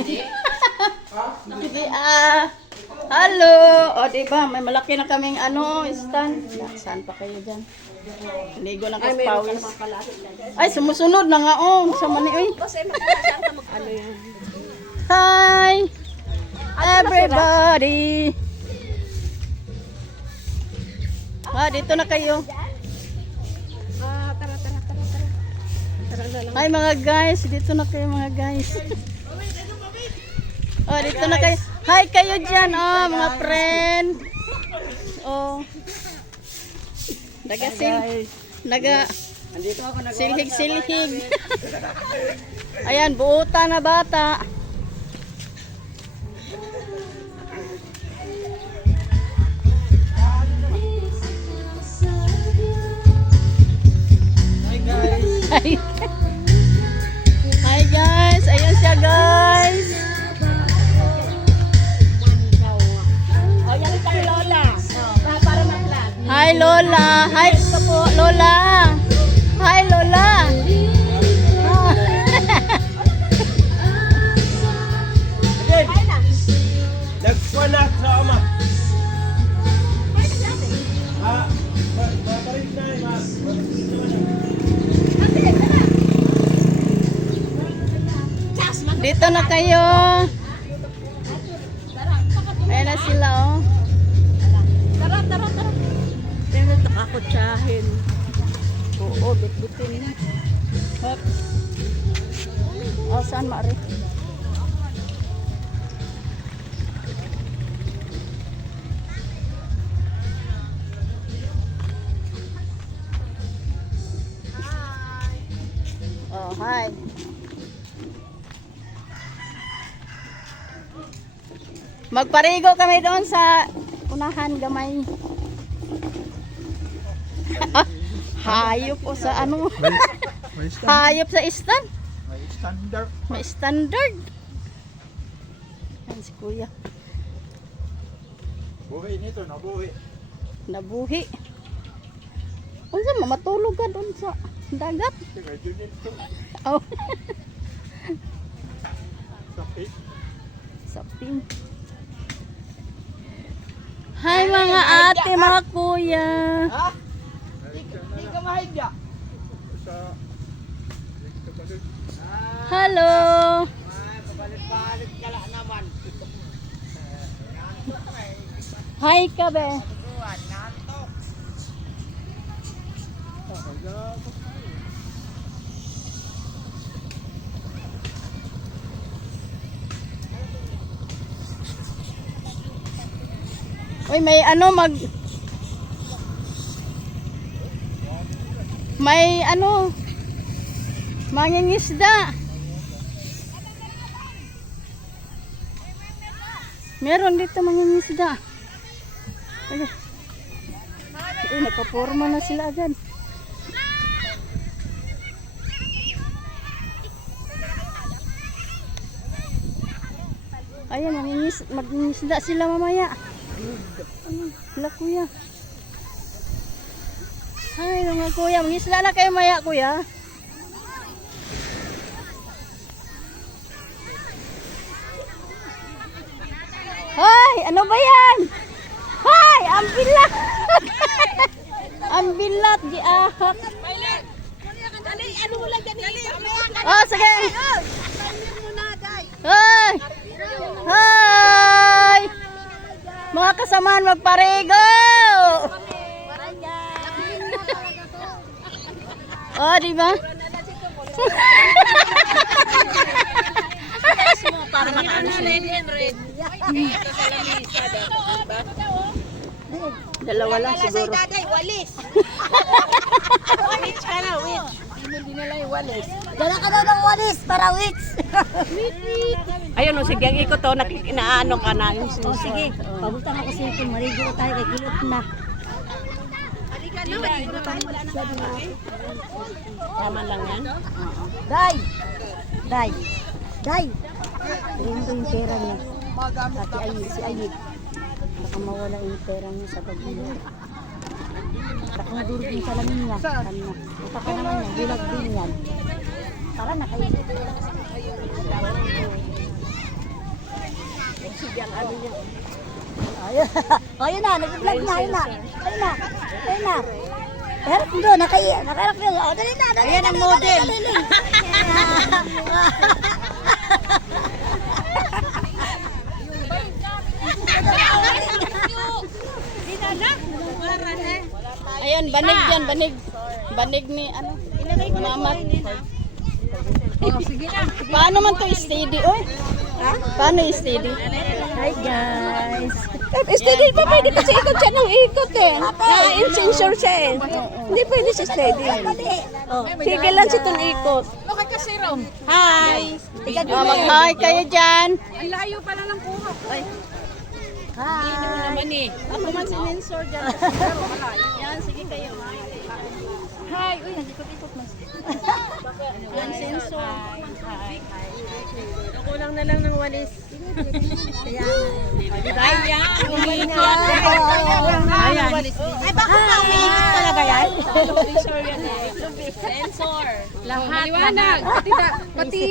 Sige, hello. O, diba, may malaki na kaming stand. Saan pa kayo dyan? Ligo ng kaspawis. Ay, sumusunod na nga, Sa mani, uy. Hi, everybody. Dito na kayo. Hi, mga guys. Dito na kayo, mga guys. Dito na kayo. Hi kayo dyan, mga friend. Silhig-silhig. Ayan, buuta na bata. Hi guys. Hi guys. Ayun siya, guys. Hi Lola. Hi po Lola. Hi Lola. Nagwana sama. Dito na kayo. Ayan na sila, Tara. Pero nakakutsahin. Oo, bit-bitin na. Hop. Saan maari? Hi. Magparigo kami doon sa unahan gamay. Hayop po sa hayop sa stand. May standard. May standard. Yan si Kuya. Buhi nito, nabuhi. Nabuhi. Unsa matulog ka doon sa dagat? Oh. Saping. Hi mga ate, mga kuya. Hindi ka mahigya. Hello. Pabalit-balit ka lang naman. Hi ka be. Uy, may mangingisda. Meron dito mangingisda. Uy, nakaporma na sila agad. Ayan, mangingisda sila mamaya. Hala kuya. Ay, mga kuya, mangisda na kayo maya kuya. Hoy, ano ba yan? Hoy, ang bilat. Ang bilat, giahak. Oh, sige. Hoy. Hi. Mga kasamaan, magparigo. Oh, di ba? Para makaano siya. Dalawa lang siguro. Daday, walis. Witch ka na, witch. Hindi nila yung walis. Dala ka daw ng walis para wits. Ayun, sige, ang ikot to, inaano ka na. O sige, pabutan ako sa ito. Marigo ko tayo kay kilot na. Tama lang yan. Day! Day! Day! Tingin ko yung pera niya. Pati si Ayik. Baka mawala yung pera niya sa pag-inom. Baka madurog yung salamin niya. Kanina. Baka naman niya, bilag din yan. Para nakaisip. Ayun. Ayun na, nag-vlog na, ayun na. Ayun na. Ayun na. Harap mo doon, nakaharap mo. O, dali na, dali. Ayan ang model. Ayun, banig yan, banig. Banig ni ano? Mama. Paano man to steady, oy? Paano steady? Hi guys. Steady pa, pwede kasi ikot siya ng ikot eh. Na-insensure siya eh. Hindi pwede siya steady. Sige lang siya itong ikot. Hi! Mag-hi kayo dyan. Hi. Ako man si Nensor dyan. Yan, sige kayo. Hi. Uy, nag-ikot-ikot mas. Yan, sensor. Kulang na lang ng walis. Ay, bakit pa umiikot talaga yan? Lahat. Liwanag. Pati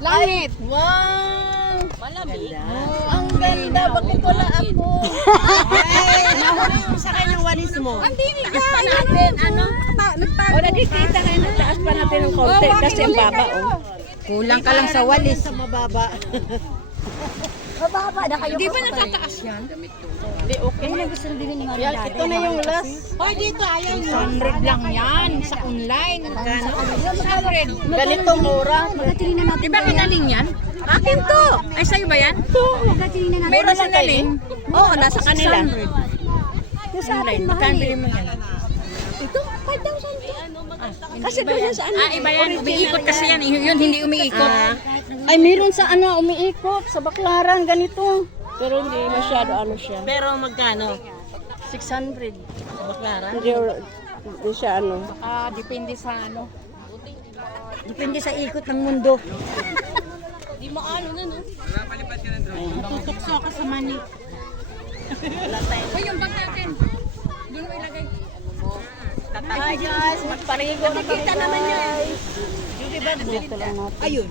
langit. Wow! Malamig. Ang ganda. Bakit wala ako? Nahuli yung sakay ng walis mo. Hindi pa natin. Ano? O nagkikita kayo ng taas pa natin ng konti kasi ang baba oh. Kulang ka lang sa walis. Sa mababa. Mababa na kayo. Di ba natataas yan? Hindi, okay. Ano gusto nang bilhin ni Mami Yan, dati? ito na yung last. Hoy, dito ayaw. 100 lang yan sa online. Gano? 100. Ganito mura. Magkatingin na natin. Di ba kinaling yan? Akin to. Ay, sa'yo ba yan? Magkatingin na natin. Meron sa naling? Oo, nasa kanila. Yung sa atin, mahal Magkano eh. bilhin mo yan? Ito, 5,000 to. Kasi doon yan sa ano? Iba yan. Umiikot kasi yan. Yun, hindi umiikot. Ay, meron sa ano, umiikot. Sa Baklaran, ganito. Pero hindi masyado ano siya. Pero magkano? 600. Baklaran? Hindi siya ano. Depende sa ano. Depende sa ikot ng mundo. Di mo ano na, no? Matutukso ka sa mani. Uy, yung bag natin. Doon mo ilagay. Hi guys, magparigo na kami guys. Dito lang natin. Ayun.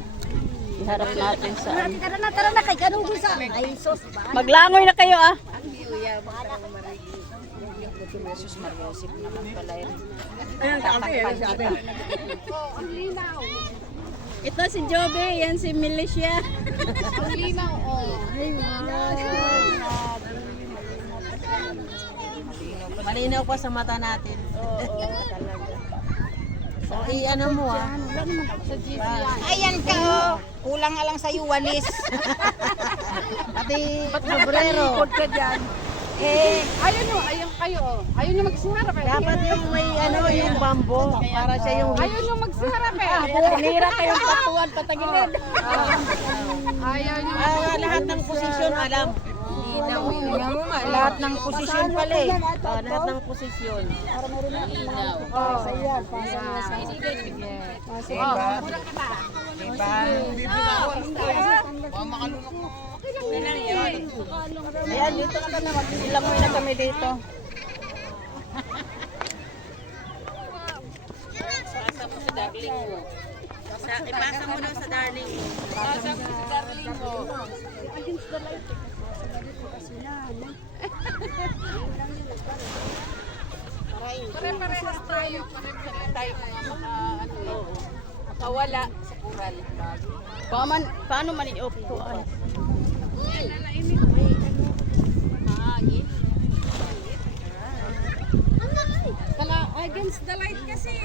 Iharap natin sa ano. Tara na, kay kanong gusa. Ay, sos. Maglangoy na kayo ah. Ito si Jobe, yan si Milicia. Malinaw pa sa mata natin. So, i-ano mo ah. Ayan ka, oh. Kulang nga lang sa'yo, walis. Pati sombrero. ka dyan. Ayun o, ayun kayo o. Ayun yung magsiharap eh. Dapat yung may ano, yung bambo. Para siya yung... Ayun yung magsiharap eh. Tinira kayong patuan patagilid. Ayaw nyo. lahat ng posisyon, alam. Lahat ng posisyon pala eh. Lahat ng posisyon. Ayan, dito na kami. Magsilangoy na kami dito. Ipasa mo daw sa darling mo. Ipasa mo sa darling mo. Pare-parehas tayo. Pare-parehas tayo mga ano eh. Makawala sa kural. Paano man i-off ko? Ay. Against the light kasi.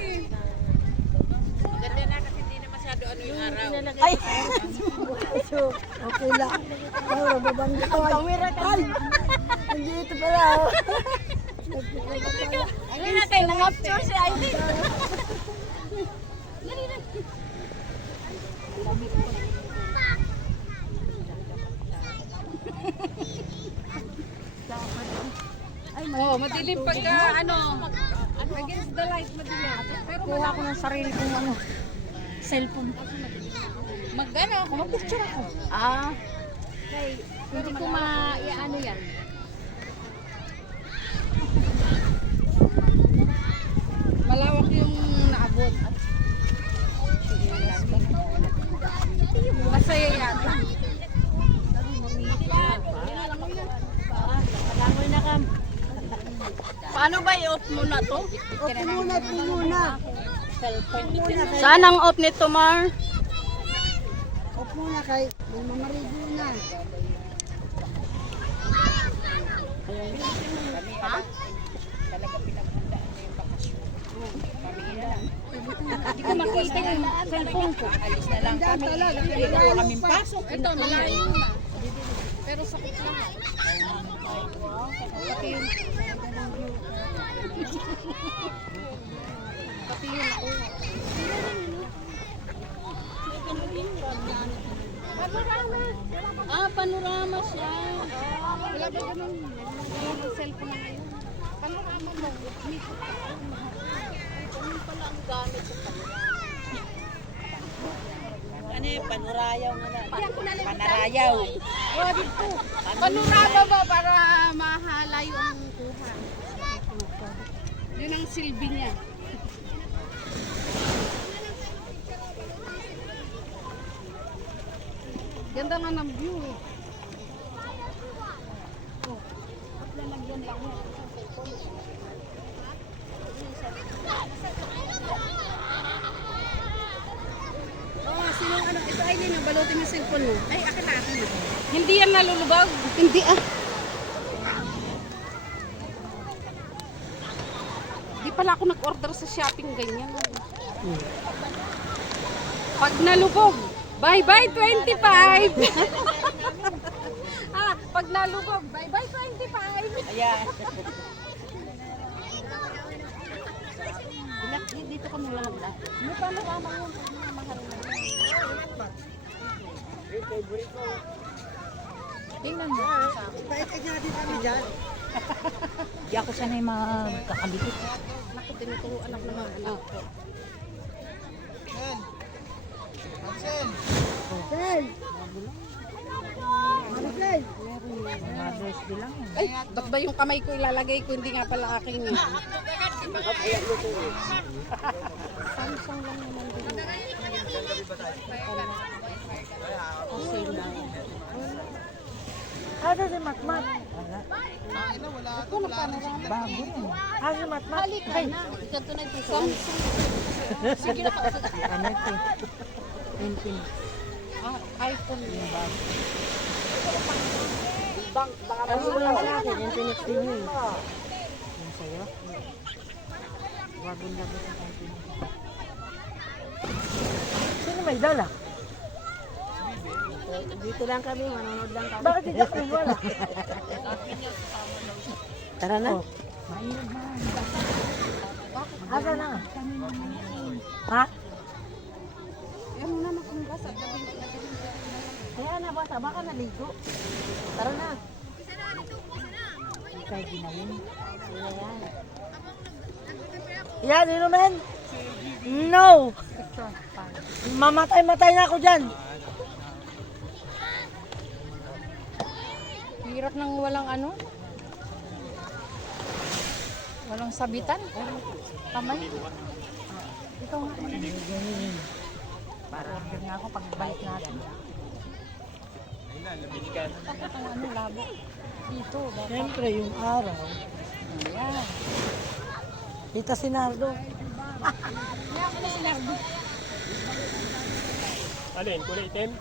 Maganda na kasi hindi na masyado ano yung araw. Ay! Okay lang. Oh, babangga ko. Ay! Nandito pala. Ano natin? Nang-capture si Ivy. Oh, madilim pagka ano against the light madilim. Pero Kuha ko ng sarili kong ano, cellphone. magano ako mag-picture ako. Ah, Hindi ko ma-ano yan. Malawak yung naabot. Masaya yata. Paano ba i-off muna to? Opo muna, po muna. Saan ang off nito, Mar? Opo muna kay mamarigo na. Hindi ko makita yung cellphone ko. Alis na lang kami. Wala kaming pasok. Ito, malayo na. Pero sakit lang. Pati yun. Pati yun ako. Panorama siya. Wala ba ganun? Yung cellphone na ngayon. Panorama mo. Ganun pala ang gamit sa kanila. Ano yung panurayaw nga na? Panarayaw. Oh, dito. Panorama ba para mahala yung kuha? Yun ang silbi niya. Ganda nga ng view eh. Oh, sinong ano? Ito ay yun, balutin yung cellphone mo. Ay, akin na, akin na. Hindi yan nalulubog? Hindi ah. Di pala ako nag-order sa shopping ganyan. Pag nalubog, bye-bye 25! Ah, pag nalubog, bye-bye 25! Ayan. Dito ka muna lang. Ano pa naman yun? Mahal na yun. Tingnan mo. Di ako sanay makakabikit. Naku, tinuturuan ako ng mga anak ko. Sel! Maricel! Mother's Day lang eh. Ay, ba't ba yung kamay ko ilalagay ko? Hindi nga pala aking eh. Samsung lang naman din. Kasi na. Asa si Matmat? Ito na panorama. Bago yun. Asa si Matmat? Halik ka na. Ikato na ito. Samsung. Sige na. Ano ito? Infinix. iPhone yung bag. Ano mo lang sa akin? Infinix din yun. Yung sa'yo? Bagong labas ang Infinix. Sino may dala? Dito lang kami, manonood lang kami. Bakit hindi kami wala? Tara na. Mainit man. Asa na? Ha? Ano na kung basa? Kaya na bata, baka naligo. Tara na. Kaya ginawin. Yan, inumin? No! Mamatay-matay na ako dyan. Hirap ng walang ano? Walang sabitan? Kamay? Ito nga. Para order nga ako pagbalik natin. Ang ano, labo. Dito. Siyempre, yung araw. Ayan. Tita Sinardo. Kaya ako na sinardo. Alin, kulay itim?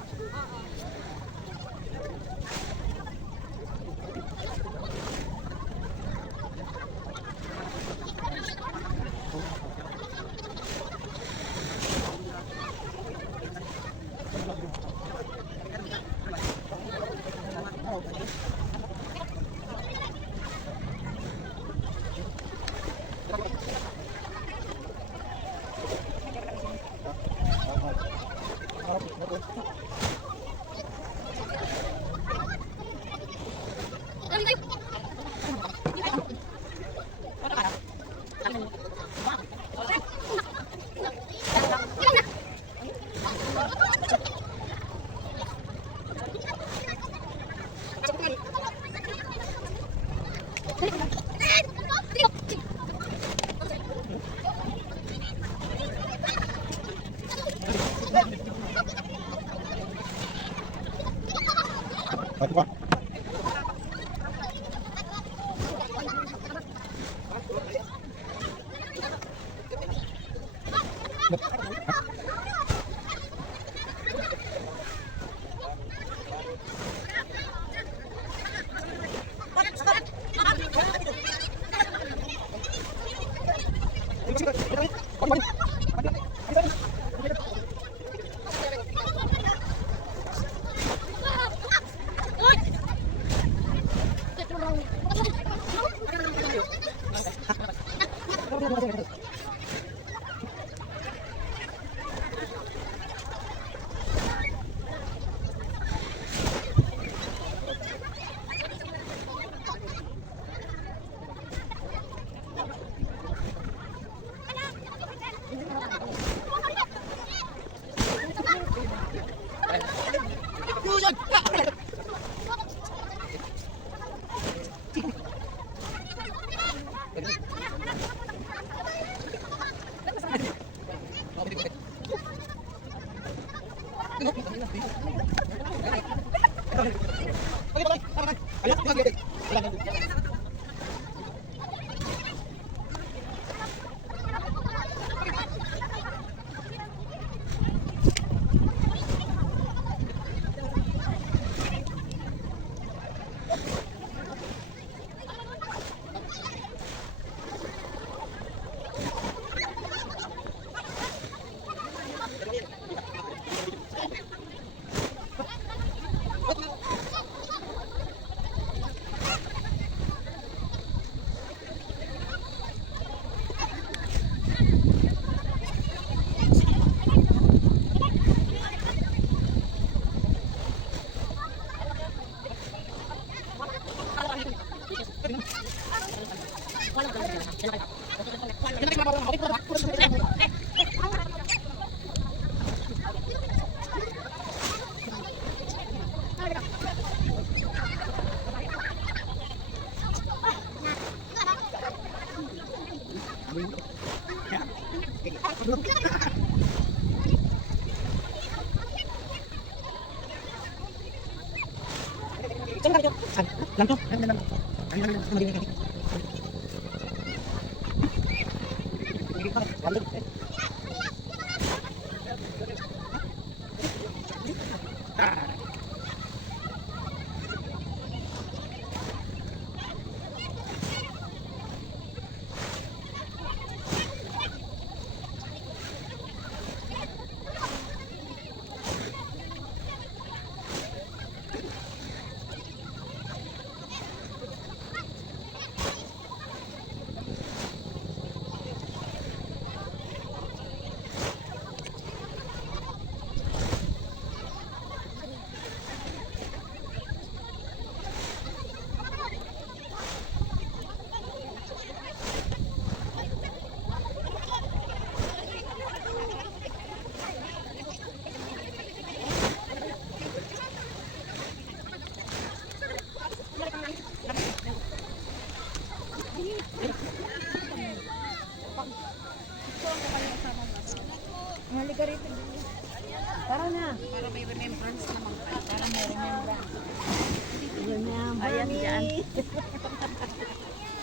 Ayan dyan.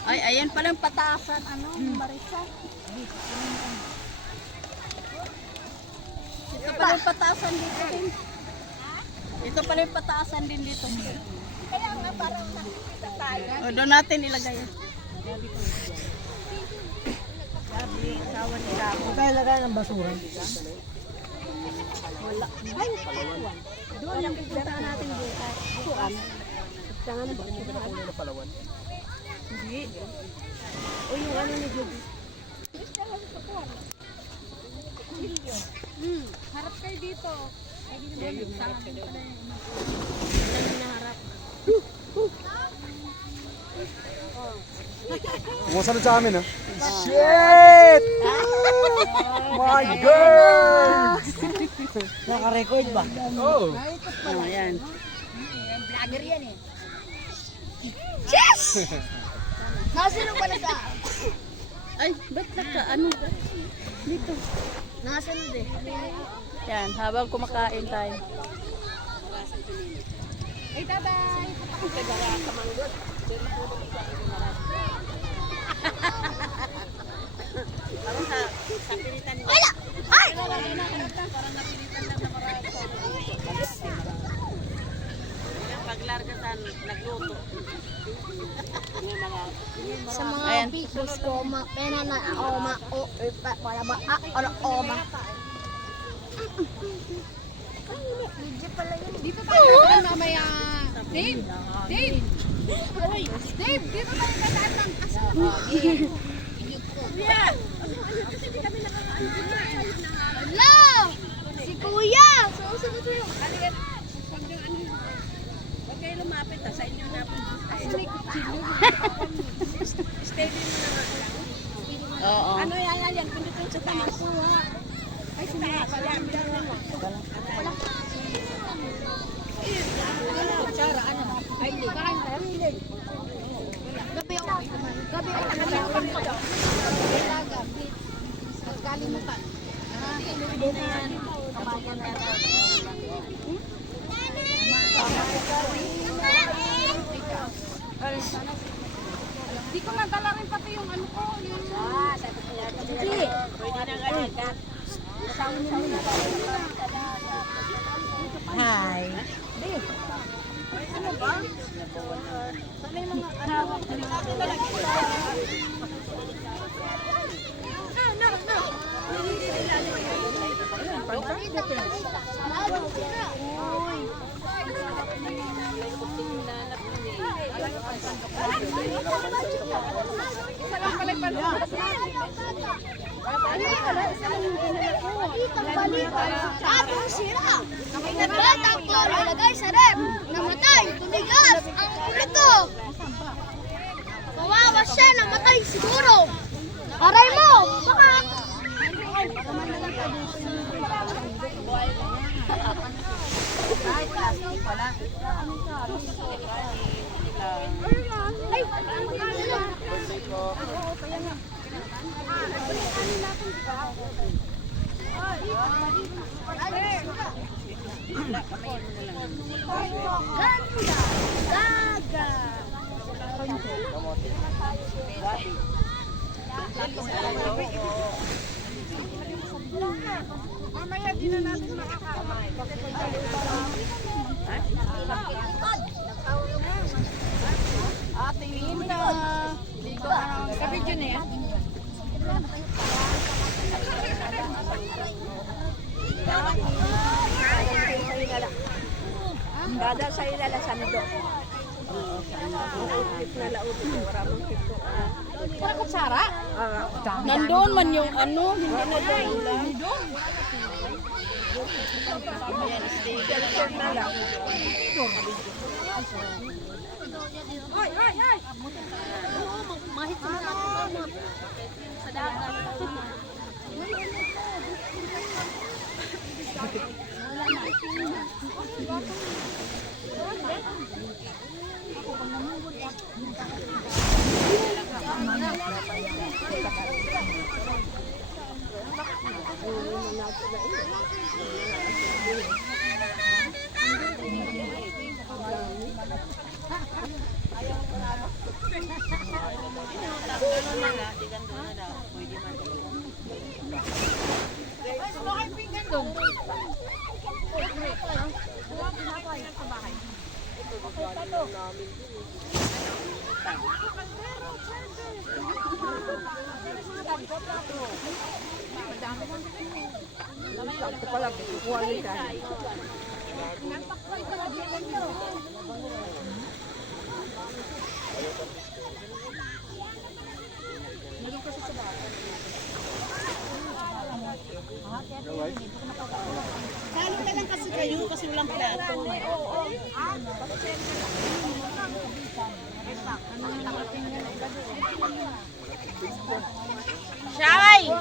Ay, ayan pala yung pataasan, ano, Marisa. Ito pala yung pataasan dito din. Ito pala yung pataasan din dito. Kaya nga parang nakikita tayo. O, doon natin ilagay. Sabi, asawa ni Gabo. Tayo lagay ng basura. Doon ang pupunta natin bukas. Bukas. Saan na ba? Hindi. O yung ano ni Judy. Harap kayo dito. Ay, dito ba yung sa amin pala yung naharap. Umusta sa amin, ha? Shit! My God! Naka-record ba? Oh! Oh, ayan. Vlogger yan eh. Nasino ba na ka? Ay, ba't naka, ano ba? Dito. Nasino din? Yan, habang kumakain tayo. Ay, bye-bye. Parang sa pilitan mo. Ay! Parang napilitan lang na marami. Paglarga sa nagluto. Yung mga Sa mga Ayan. pictures ko, pena na oma, o, wala ba, oma. Video pala yun. Dito tayo dadaan mamaya. Dave! Dave! Hoy! Dave! Dito tayo dadaan ng asma. Hello! Si Kuya! Susunod ko yung Huwag kayo lumapit sa inyo na po. Oo. Ano yan? Pindutin sa taas. Ay, sinaka. Yan. Di ko nadala rin pati yung ano ko. Hi. Naglatag ko, nalagay sa rep, namatay, tumigas, ang ulit ko. Kawawa siya, namatay siguro. Aray mo, baka. Ganda, gaga. Mamaya di na natin makakain. Ate Linda. Ligo ka na. Kabidyo na yan. Dada sa ilala sa nido. Para kutsara? Nandun man yung ano, hindi na doon ulam. Salo na lang kasi kayo kasi walang plato. Shay!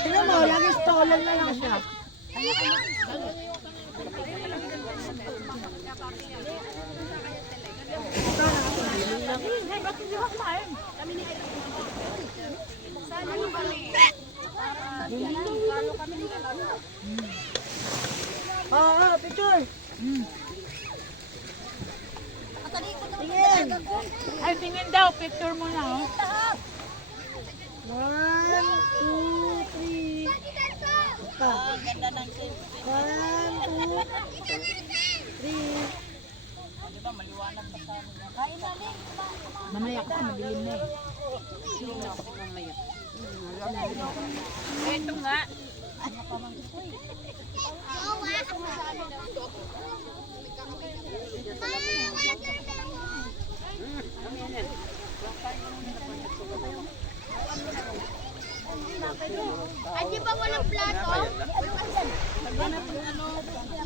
Tingnan mo, lagi stolen na lang siya. Picture. Tingin. Ay, tingin daw. Picture mo na, oh. 1, 2, 3. Oh, ganda ng 1, 2, 3. Diba, maliwanag pa sa amin. Mamaya ka, madilim na eh. Ito nga. Ay, di ba walang plato?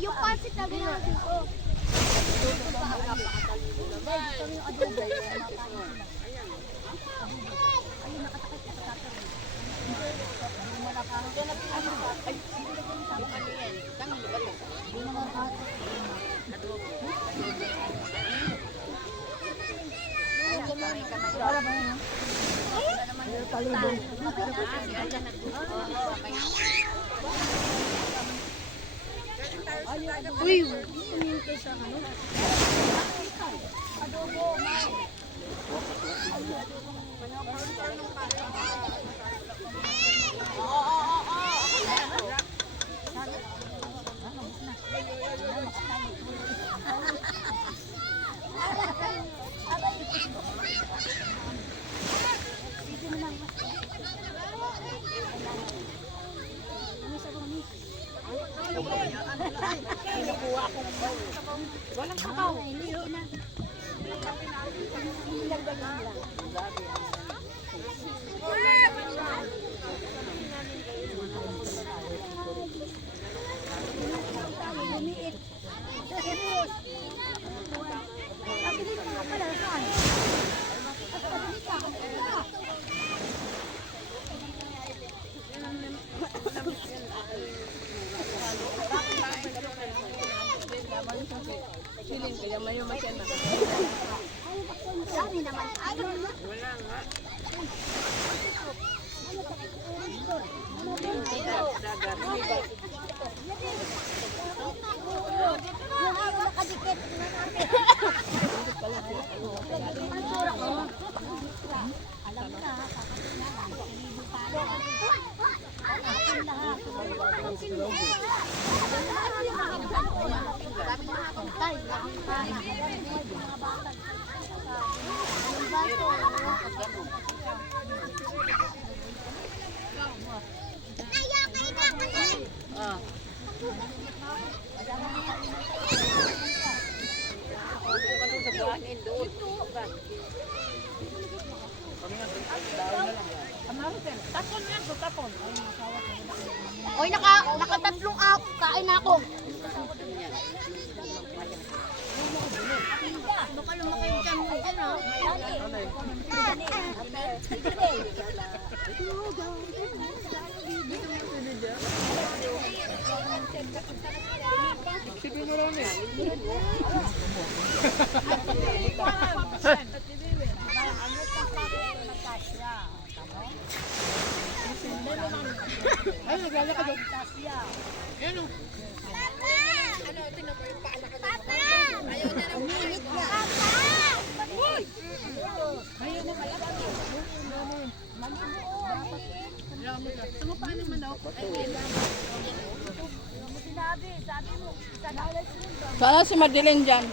Yung pansit na ginagawa ko. Oy, nakatatlong ako. Kain na ako. Baka lumaki yung tiyan mo dyan, oh. Sana si Madeline dyan.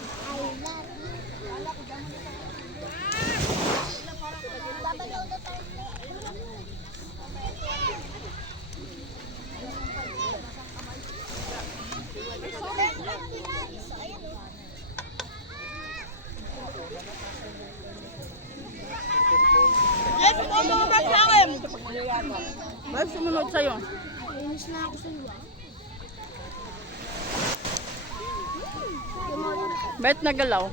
Yes, sumunod sa akin. Bakit sumunod sa'yo? Inis na ako sa luwa. Bakit nagalaw?